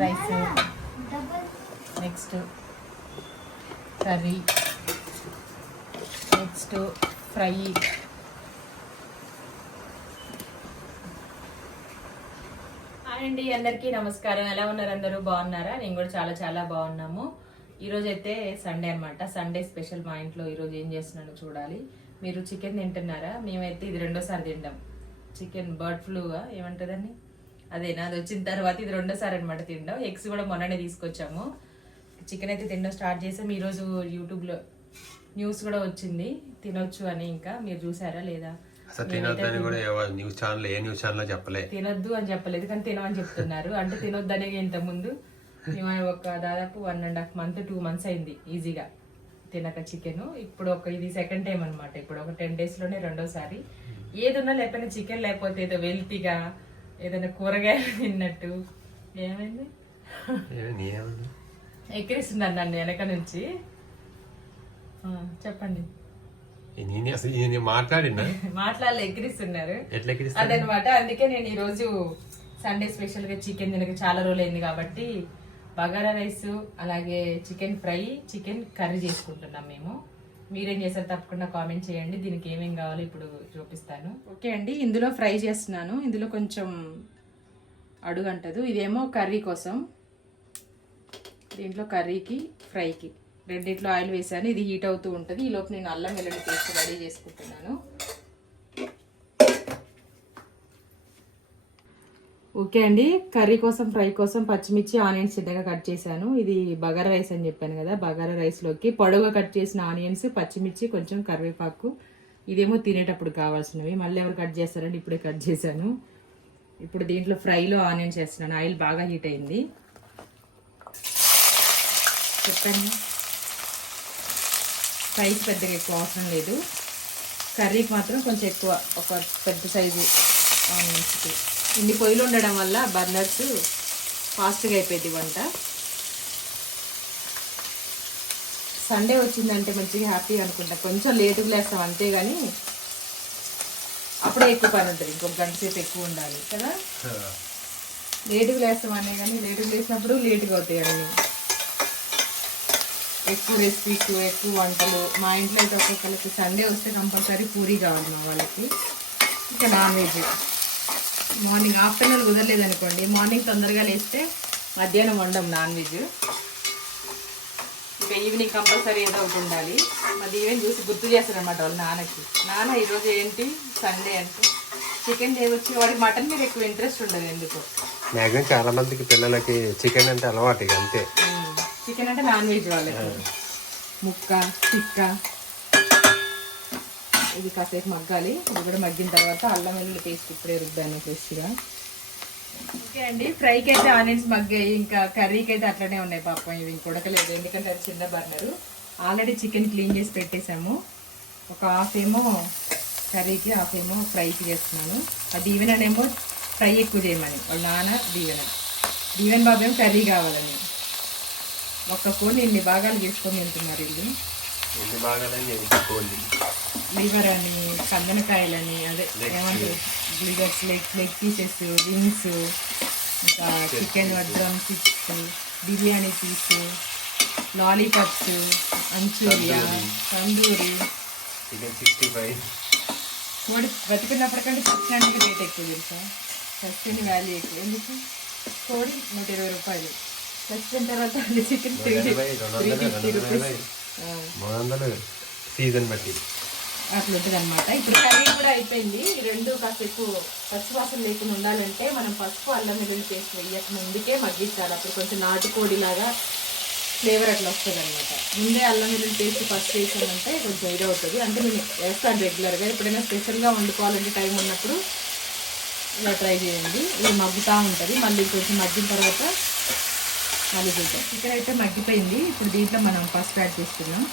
Rice. Next curry. Next fry. అండి అందరికీ నమస్కారం. ఎలా ఉన్నారు అందరూ? బాగున్నారా? నేను కూడా చాలా చాలా బాగున్నాము. ఈరోజు అయితే సండే అనమాట సండే స్పెషల్ మా ఇంట్లో ఈరోజు ఏం చేస్తున్నాను చూడాలి. మీరు చికెన్ తింటున్నారా? మేమైతే ఇది రెండోసారి తింటాం. చికెన్ బర్డ్ ఫ్లూగా ఏమంటుందండి అదేనా అది వచ్చిన తర్వాత ఇది రెండోసారి అనమాట తింటాం ఎగ్స్ కూడా మొన్ననే తీసుకొచ్చాము. చికెన్ అయితే తినడం స్టార్ట్ చేసాం. ఈరోజు యూట్యూబ్లో న్యూస్ కూడా వచ్చింది. తినొచ్చు అని ఇంకా. మీరు చూసారా లేదా? అసలు తినొద్దని కూడా ఎవ- న్యూస్ ఛానల్ ఏ న్యూస్ ఛానల్ చెప్పలే. తినొద్దు అని చెప్పలేదు కానీ తినమని చెప్తున్నారు. అంటే తినొద్దనే ఇంత ముందు? ఒక దాదాపు one and half month two months అయింది ఈజీగా తినక చికెన్ ఇప్పుడు ఒక ఇది సెకండ్ టైం అన్నమాట. ఇప్పుడు ఒక టెన్ డేస్లోనే రెండోసారి. ఏదున్నా లేకపోయినా చికెన్ లేకపోతే ఏదో వెల్తిగా ఏదైనా కూరగాయలు తిన్నట్టు. ఏమైంది? ఎక్కిరిస్తున్నారు నన్ను వెనక నుంచి. చెప్పండి. మాట్లాడినా? మాట్లాడలే ఎక్కిరిస్తున్నారు. అదనమాట అందుకే నేను ఈ రోజు సండే స్పెషల్గా చికెన్ తినక చాలా రోజులు అయింది కాబట్టి బగారా రైస్ అలాగే చికెన్ ఫ్రై చికెన్ కర్రీ చేసుకుంటున్నాం మేము. మీరేం చేశారు తప్పకుండా కామెంట్ చేయండి. దీనికి ఏమేం కావాలో ఇప్పుడు చూపిస్తాను. ఓకే అండి ఇందులో ఫ్రై చేస్తున్నాను. ఇందులో కొంచెం అడుగు అంటదు ఇదేమో కర్రీ కోసం. దీంట్లో కర్రీకి ఫ్రైకి. రెండిట్లో ఆయిల్ వేసాను. ఇది హీట్ అవుతూ ఉంటుంది. ఈ లోపు నేను అల్లం వెల్లుల్లి పేస్ట్ రెడీ చేసుకుంటున్నాను. ఓకే అండి. కర్రీ కోసం ఫ్రై కోసం పచ్చిమిర్చి ఆనియన్స్ చిన్నగా కట్ చేశాను. ఇది బగారా రైస్ అని చెప్పాను కదా బగారా రైస్లోకి పొడవుగా కట్ చేసిన ఆనియన్స్ పచ్చిమిర్చి కొంచెం కరివేపాకు ఇదేమో తినేటప్పుడు కావాల్సినవి. మళ్ళీ ఎవరు కట్ చేస్తారంటే ఇప్పుడే కట్ చేశాను. ఇప్పుడు దీంట్లో ఫ్రైలో ఆనియన్స్ చేస్తున్నాను ఆయిల్ బాగా హీట్ అయింది. చెప్పండి. సైజ్ పెద్దగా ఎక్కువ అవసరం లేదు. కర్రీకి మాత్రం కొంచెం ఎక్కువ ఒక పెద్ద సైజు ఆనియన్స్కి. ఇన్ని పొయ్యిలు ఉండడం వల్ల బర్నర్స్ ఫాస్ట్గా అయిపోయింది వంట. సండే వచ్చిందంటే మంచిగా హ్యాపీ అనుకుంటా. కొంచెం లేటుగా లేస్తాం అంతేగాని అప్పుడే ఎక్కువ పని ఉంటుంది. ఇంకొక గంట సేపు ఎక్కువ ఉండాలి కదా. లేటుగా లేస్తాం అనే కానీ లేటుగా లేసినప్పుడు లేటుగా అవుతాయి అన్నీ. ఎక్కువ రెసిపీస్ ఎక్కువ వంటలు. మా ఇంట్లో అయితే ఒక్కొక్కరికి సండే వస్తే కంపల్సరీ పూరీ కావాలి మా వాళ్ళకి. ఇంకా నాన్ వెజ్. మార్నింగ్ ఆఫ్టర్నూన్ కుదరలేదు అనుకోండి మార్నింగ్ తొందరగా లేస్తే మధ్యాహ్నం వండం నాన్ వెజ్. ఇంకా ఈవినింగ్ కంపల్సరీ ఏదో ఒకటి ఉండాలి. మళ్ళీ ఈవెన్ చూసి గుర్తు చేస్తారనమాట వాళ్ళ నాన్నకి. నాన్న ఈరోజు ఏంటి? సండే అంటే చికెన్ తేవచ్చి వాడికి మటన్ మీద ఎక్కువ ఇంట్రెస్ట్ ఉండదు ఎందుకు? మ్యాక్సిమం చాలా మందికి పిల్లలకి చికెన్ అంటే అలవాటు అంతే. చికెన్ అంటే నాన్ వెజ్ వాళ్ళకి. ముక్క చిక్క ఇది కాసేపు మగ్గాలి. ఇది కూడా మగ్గిన తర్వాత అల్లం వెల్లుల్లి పేస్ట్ ఇప్పుడే రుబ్బాను ఫ్రెష్గా. ఓకే అండి. ఫ్రైకి అయితే ఆనియన్స్ మగ్గాయి. ఇంకా కర్రీకి అయితే అట్లనే ఉన్నాయి పాపం. ఇవి ఇంక ఉడకలేదు. ఎందుకంటే అది చిన్న బర్నరు. ఆల్రెడీ చికెన్ క్లీన్ చేసి పెట్టేశాము. ఒక హాఫ్ ఏమో కర్రీకి హాఫ్ ఏమో ఫ్రైకి చేస్తున్నాను. ఆ దీవెన ఏమో ఫ్రై ఎక్కువ చేయమని. వాళ్ళ నాన్న దీవెన. దీవెన్ బాబు ఏమో కర్రీ కావాలని. ఒక్క కోడి ఇన్ని భాగాలు చేసుకొని తింటున్నారు వీళ్ళు. ఎన్ని భాగాలని కోల్డ్ లివర్ అని కందనకాయలని అదే ఏమంటారు? Livers leg leg pieces wings ఇంకా chicken వడ్రం chips biryani piece lollipops manchurian tandoori. Chicken sixty five బతికున్నప్పటికంటే చచ్చినందుకు రేట్ ఎక్కువ తెలుసా? చచ్చిన వాల్యూ ఎక్కువ. ఎందుకు? కోడి నూట ఇరవై రూపాయలు. చచ్చిన తర్వాత చికెన్ త్రీ ఫిఫ్టీ రూపీస్. మూడు సీజన్ బట్టి. అట్లా ఉంటుంది అనమాట ఇప్పుడు కర్రీ కూడా అయిపోయింది. ఈ రెండు కాసేపు పసుపు పచ్చివాసన లేకుండా ఉండాలంటే మనం పసుపు అల్లం వెల్లుల్లి పేస్ట్ వేయక ముందుకే మగ్గించాలి అప్పుడు కొంచెం నాటుకోడి లాగా ఫ్లేవర్ అట్లా వస్తుంది అనమాట ముందే అల్లం వెల్లుల్లి పేస్ట్ పసుపు వేసామంటే కొంచెం ఇది అవుతుంది. అంటే నేను వేస్తాను రెగ్యులర్గా. ఎప్పుడైనా స్పెషల్గా వండుకోవాలంటే టైం ఉన్నప్పుడు ఇలా ట్రై చేయండి. ఇది మగ్గుతూ ఉంటుంది. మళ్ళీ కొంచెం మగ్గిన తర్వాత మళ్ళీ చూద్దాం. చికెన్ అయితే మగ్గిపోయింది. ఇప్పుడు దీంట్లో మనం పసుపు యాడ్ చేసుకున్నాం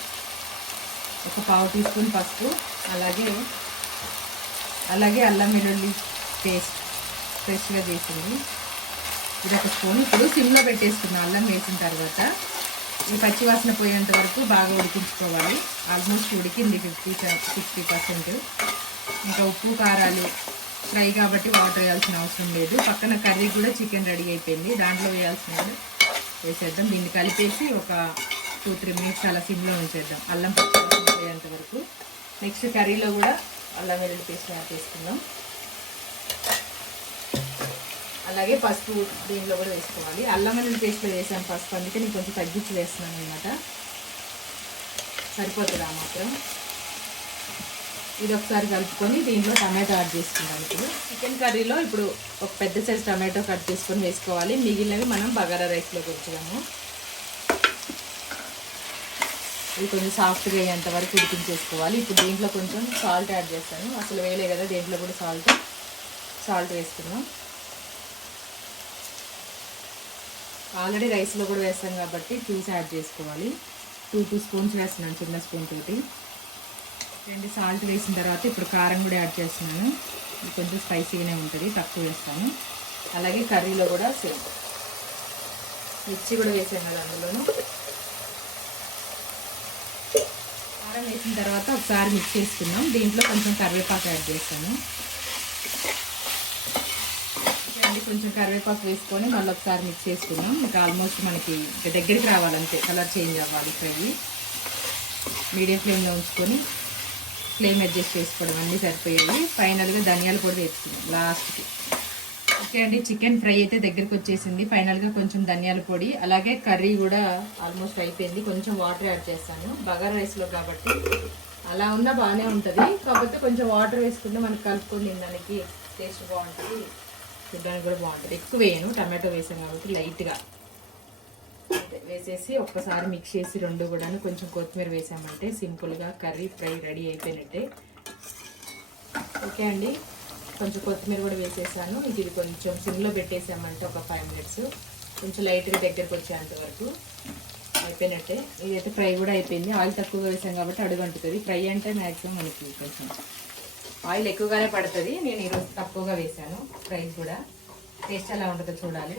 ఒక పావు టీ స్పూన్ పసుపు అలాగే అలాగే అల్లం వెల్లుల్లి పేస్ట్ ఫ్రెష్గా చేసింది. ఇది ఒక స్పూన్. ఇప్పుడు సిమ్లో పెట్టేసుకున్నాం అల్లం వేసిన తర్వాత ఈ పచ్చివాసన పోయేంత వరకు బాగా ఉడికించుకోవాలి. ఆల్మోస్ట్ ఉడికింది ఫిఫ్టీ సిక్స్టీ పర్సెంట్. ఇంకా ఉప్పు కారాలు ఫ్రై కాబట్టి వాటర్ వేయాల్సిన అవసరం లేదు. పక్కన కర్రీ కూడా చికెన్ రెడీ అయిపోయింది. దాంట్లో వేయాల్సింది వేసేద్దాం. దీన్ని కలిపేసి ఒక టూ త్రీ మినిట్స్ అలా సిమ్లో ఉంచేద్దాం. అల్లం పచ్చి పోయేంత వరకు నెక్స్ట్ కర్రీలో కూడా అల్లం వెల్లుల్లి పేస్ట్ యాడ్ చేసుకుందాం. అలాగే పసుపు దీనిలో కూడా వేసుకోవాలి. అల్లం వెల్లుల్లి పేస్ట్లో వేసాను పసుపు అందుకే నేను కొంచెం తగ్గించి వేస్తున్నాను అనమాట సరిపోతుంది ఆ మాత్రం? ఇది ఒకసారి కలుపుకొని దీంట్లో టమాటో యాడ్ చేసుకుందాం ఇప్పుడు. చికెన్ కర్రీలో ఇప్పుడు ఒక పెద్ద సైజ్ టమాటో కట్ చేసుకొని వేసుకోవాలి. మిగిలినవి మనం బగారా రైస్లోకి వచ్చాము ఇది కొంచెం సాఫ్ట్గా అయ్యేంత వరకు ఉడికించేసుకోవాలి. ఇప్పుడు దీంట్లో కొంచెం సాల్ట్ యాడ్ చేస్తాను. అసలు వేయలే కదా దీంట్లో కూడా సాల్ట్ సాల్ట్ వేసుకున్నాం ఆల్రెడీ రైస్లో కూడా వేస్తాం కాబట్టి జ్యూస్ యాడ్ చేసుకోవాలి. టూ టూ స్పూన్స్ వేస్తున్నాను చిన్న స్పూన్ తోటి. రెండు సాల్ట్ వేసిన తర్వాత ఇప్పుడు కారం కూడా యాడ్ చేస్తున్నాను. కొంచెం స్పైసీగానే ఉంటుంది తక్కువ వేస్తాను. అలాగే కర్రీలో కూడా సేమ్ మిర్చి కూడా వేసాను కదా అందులోనూ. కారం వేసిన తర్వాత ఒకసారి మిక్స్ చేసుకున్నాం దీంట్లో కొంచెం కరివేపాకు యాడ్ చేస్తాను. అండి కొంచెం కరివేపాకు వేసుకొని మళ్ళీ ఒకసారి మిక్స్ చేసుకున్నాం ఇంకా ఆల్మోస్ట్ మనకి దగ్గరికి రావాలంతే. కలర్ చేంజ్ అవ్వాలి ఫ్రై. మీడియం ఫ్లేమ్లో ఉంచుకొని ఫ్లేమ్ అడ్జస్ట్ చేసుకోవడం అన్నీ సరిపోయేవి. ఫైనల్గా ధనియాల పొడి వేసుకున్నాం లాస్ట్కి ఓకే అండి చికెన్ ఫ్రై అయితే దగ్గరికి వచ్చేసింది. ఫైనల్గా కొంచెం ధనియాల పొడి అలాగే కర్రీ కూడా ఆల్మోస్ట్ అయిపోయింది. కొంచెం వాటర్ యాడ్ చేస్తాను. బగారా రైస్లో కాబట్టి అలా ఉన్నా బాగానే ఉంటుంది. కాకపోతే కొంచెం వాటర్ వేసుకుంటే మనకు కలుపుకొని తినడానికి టేస్ట్ బాగుంటుంది. చూడడానికి కూడా బాగుంటుంది. ఎక్కువ వేయను టమాటో వేసాను కాబట్టి లైట్గా. వేసేసి ఒక్కసారి మిక్స్ చేసి రెండు కూడా కొంచెం కొత్తిమీర వేసామంటే సింపుల్గా కర్రీ ఫ్రై రెడీ అయిపోయినట్టే. ఓకే అండి. కొంచెం కొత్తిమీర కూడా వేసేసాను. ఇది కొంచెం సిమ్లో పెట్టేసామంటే ఒక ఫైవ్ మినిట్స్ కొంచెం లైట్గా దగ్గరకు వచ్చేంత వరకు అయిపోయినట్టే. ఇదైతే ఫ్రై కూడా అయిపోయింది. ఆయిల్ తక్కువగా వేసాం కాబట్టి అడుగు అంటుతుంది. ఫ్రై అంటే మ్యాక్సిమం మనకి కొంచెం ఆయిల్ ఎక్కువగానే పడుతుంది. నేను ఈరోజు తక్కువగా వేసాను ఫ్రై కూడా. టేస్ట్ ఎలా ఉంటుందో చూడాలి.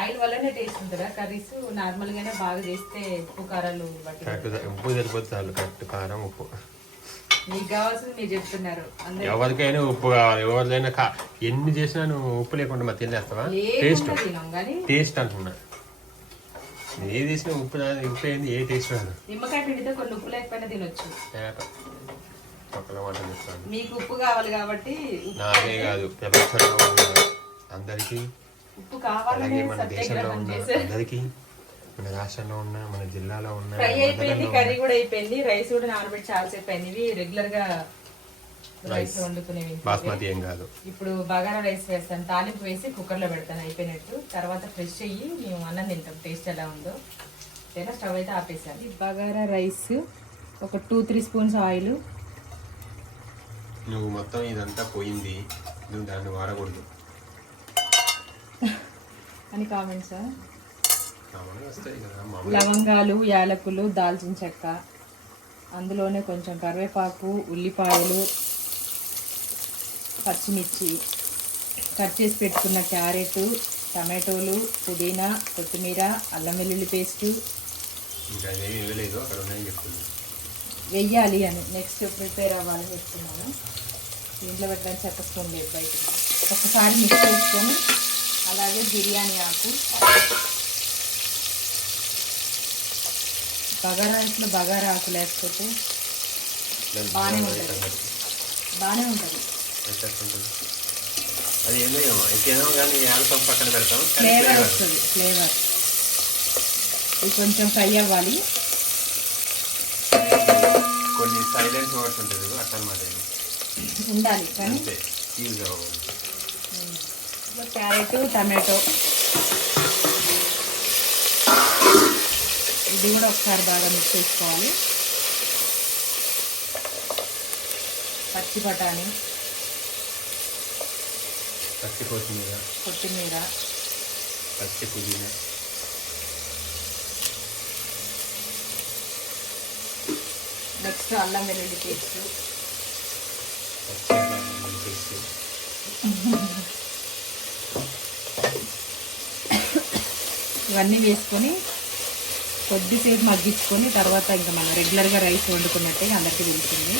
ఆయిల్ వల్లనే టేస్ట్ ఉంటుందా? కర్రీస్ నార్మల్గానే బాగా చేస్తే ఉప్పు కారాలు బట్టి ఉప్పు సరిపోతుంది కరెక్ట్ కారం ఉప్పు. మీకు కావాల్సింది మీరు చెప్తున్నారు. అందరూ ఎవరికైనా ఉప్పు కావాలి. ఎవరిదైనా కా ఎన్ని చేసినా నువ్వు ఉప్పు లేకుండా మరి తినేస్తావా? టేస్ట్. ఏముంటుంది తినాం కానీ. టేస్ట్ అంటున్నా. ఏ చేసినా ఉప్పు ఉప్పు ఏంది? ఏ టేస్ట్ రాదు. నిమ్మకాయ పిండితో కొన్ని ఉప్పు లేకపోయినా తినొచ్చు. ఏక. పక్కన మాట చెప్తాను మీకు ఉప్పు కావాలి కాబట్టి ఉప్పు నాకే కాదు. ప్రపంచంలో ఉన్న అందరికీ ఉప్పు కావాలనే అలాగే మన దేశంలో సత్యాగ్రహం ఉన్న చేశారు. అందరికీ మన రాష్ట్రంలో ఉన్న మన జిల్లాలో ఉన్న ఫ్రై అయిపోయింది కర్రీ కూడా అయిపోయింది రైస్ కూడా నానబెట్టి చాలాసేపు అయింది ఇవి రెగ్యులర్గా రైస్ వండుకునేవి బాస్మతి ఏం కాదు. ఇప్పుడు బగారా రైస్ వేస్తాను తాలింపు వేసి కుక్కర్లో పెడతాను అయిపోయినట్టు. తర్వాత ఫ్రెష్ అయ్యి మేము అన్నం తింటాం. టేస్ట్ ఎలా ఉందో. లేదా స్టవ్ అయితే ఆపేసాను బగారా రైస్ ఒక టూ త్రీ స్పూన్స్ ఆయిల్. నువ్వు మొత్తం ఇదంతా పోయింది నువ్వు దాన్ని వాడకూడదు. అని కదా మామూలు లవంగాలు యాలకులు దాల్చిన చెక్క అందులోనే కొంచెం కరివేపాకు ఉల్లిపాయలు పచ్చిమిర్చి. కట్ చేసి పెట్టుకున్న క్యారెట్ టమాటోలు పుదీనా కొత్తిమీర అల్లం వెల్లుల్లి పేస్టు. వెయ్యాలి అని నెక్స్ట్ ప్రిపేర్ అవ్వాలని చెప్తున్నాను. దీంట్లో పెట్టడానికి చెక్క స్పూన్ లేదు బయట ఒకసారి మిక్స్ చేసుకొని అలాగే బిర్యానీ ఆకు. బగారా రైస్లో బగారా ఆకు లేకపోతే బాగానే ఉంటుంది. బాగానే ఉంటుంది. అది ఏమో ఇంకేమో కానీ యాలసం పక్కన పెడతాం ఫ్లేవర్. వస్తుంది ఫ్లేవర్ ఇది కొంచెం ఫ్రై అవ్వాలి కొన్ని సైలెంట్ వర్డ్స్ ఉంటుంది అట్లా అనమాట ఇది. ఉండాలి కానీ యూజ్ అవ్వాలి క్యారెట్ టమాటో ఇది కూడా ఒకసారి బాగా మిక్స్ చేసుకోవాలి. పచ్చి బఠానీ. పచ్చి కొత్తిమీర. కొత్తిమీర. పచ్చి పుదీనా. నెక్స్ట్ అల్లం వెల్లుల్లి పేస్ట్. ఇవన్నీ వేసుకొని కొద్దిసేపు మగ్గించుకొని తర్వాత ఇంకా మనం రెగ్యులర్గా రైస్ వండుకున్నట్టే అందరికీ తెలుస్తుంది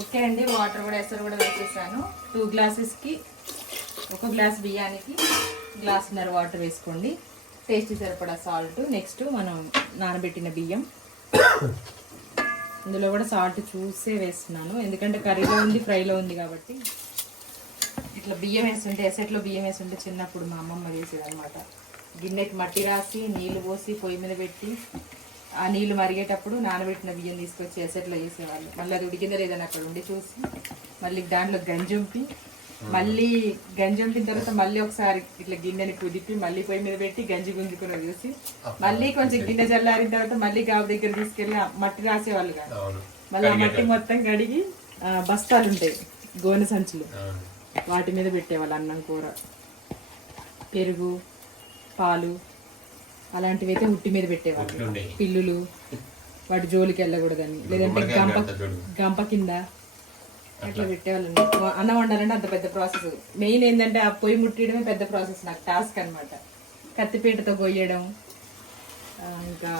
ఓకే అండి వాటర్ కూడా ఎసరు కూడా వేసేసాను. టూ గ్లాసెస్కి ఒక గ్లాస్ బియ్యానికి గ్లాస్న్నర వాటర్ వేసుకోండి. టేస్ట్ సరిపడా సాల్ట్ నెక్స్ట్ మనం నానబెట్టిన బియ్యం. ఇందులో కూడా సాల్ట్ చూసే వేస్తున్నాను. ఎందుకంటే కర్రీలో ఉంది ఫ్రైలో ఉంది కాబట్టి. ఇట్లా బియ్యం వేస్తుంటే ఎసెట్లో బియ్యం వేస్తుంటే చిన్నప్పుడు మా అమ్మమ్మ చేసేది అనమాట గిన్నెకి మట్టి రాసి నీళ్ళు పోసి పొయ్యి మీద పెట్టి ఆ నీళ్ళు మరిగేటప్పుడు నానబెట్టిన బియ్యం తీసుకొచ్చి ఎసెట్లో వేసేవాళ్ళు. మళ్ళీ అది ఉడికిందో లేదని అక్కడ ఉండి చూసి మళ్ళీ దాంట్లో గంజంపి మళ్ళీ గంజంపిన తర్వాత మళ్ళీ ఒకసారి ఇట్లా గిన్నెని కుదిపి మళ్ళీ పొయ్యి మీద పెట్టి గంజి గుంజుకుని చూసి మళ్ళీ కొంచెం గిన్నె చల్లారిన తర్వాత మళ్ళీ గాబు దగ్గర తీసుకెళ్ళి మట్టి రాసేవాళ్ళు కాదు. మళ్ళీ ఆ మట్టి మొత్తం కడిగి బస్తాలు ఉంటాయి గోనె సంచులు. వాటి మీద పెట్టేవాళ్ళు అన్నం కూర. పెరుగు పాలు అలాంటివి అయితే ఉట్టి మీద పెట్టేవాళ్ళు. పిల్లులు వాటి జోలికి వెళ్ళకూడదని. లేదంటే గంప గంప కింద అట్లా పెట్టేవాళ్ళండి. అన్నం వండాలంటే అంత పెద్ద ప్రాసెస్. మెయిన్ ఏంటంటే ఆ పొయ్యి ముట్టియడమే పెద్ద ప్రాసెస్ నాకు టాస్క్ అనమాట కత్తిపీటతో కొయ్యడం ఇంకా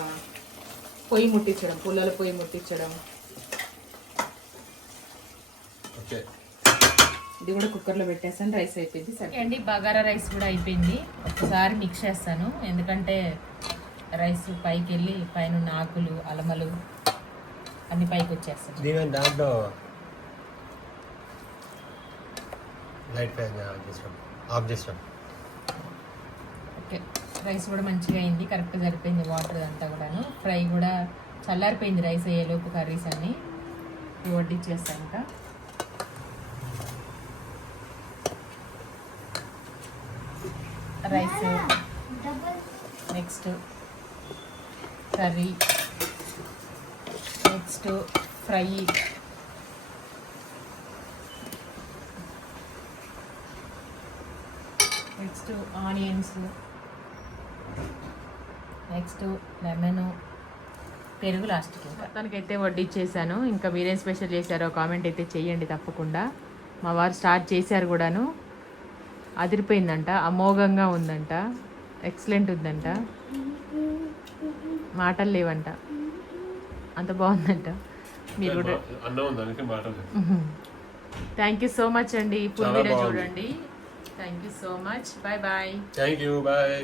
పొయ్యి ముట్టించడం పుల్లల పొయ్యి ముట్టించడం. ఓకే. ఇది కూడా కుక్కర్లో పెట్టేసాను రైస్ అయిపోయింది సరే అండి బగారా రైస్ కూడా అయిపోయింది. ఒకసారి మిక్స్ చేస్తాను. ఎందుకంటే రైస్ పైకి వెళ్ళి పైన ఉన్న ఆకులు అలమలు అన్ని పైకి వచ్చేస్తాను దీని దాంట్లో లైట్ ఆఫ్ ఓకే. రైస్ కూడా మంచిగా అయింది కరెక్ట్గా సరిపోయింది వాటర్ అంతా కూడాను. ఫ్రై కూడా చల్లారిపోయింది రైస్ అయ్యేలోపు కర్రీస్ అన్ని. ఇవి వడ్డించేస్తాను ఇంకా. Rice. Next curry. Next fry. Next onions. Next lemon. పెరుగు లాస్ట్కి మొత్తానికైతే వడ్డిచ్చేసాను. ఇంకా మీరేం స్పెషల్ చేశారో కామెంట్ అయితే చేయండి తప్పకుండా. మా వారు స్టార్ట్ చేశారు కూడాను. అదిరిపోయిందంట అమోఘంగా ఉందంట ఎక్సలెంట్ ఉందంట మాటలు లేవంట. అంత బాగుందంట. మీరు కూడా థ్యాంక్ యూ సో మచ్ అండి. వీడియో బాగుంది. చూడండి. Thank you so much bye bye thank you bye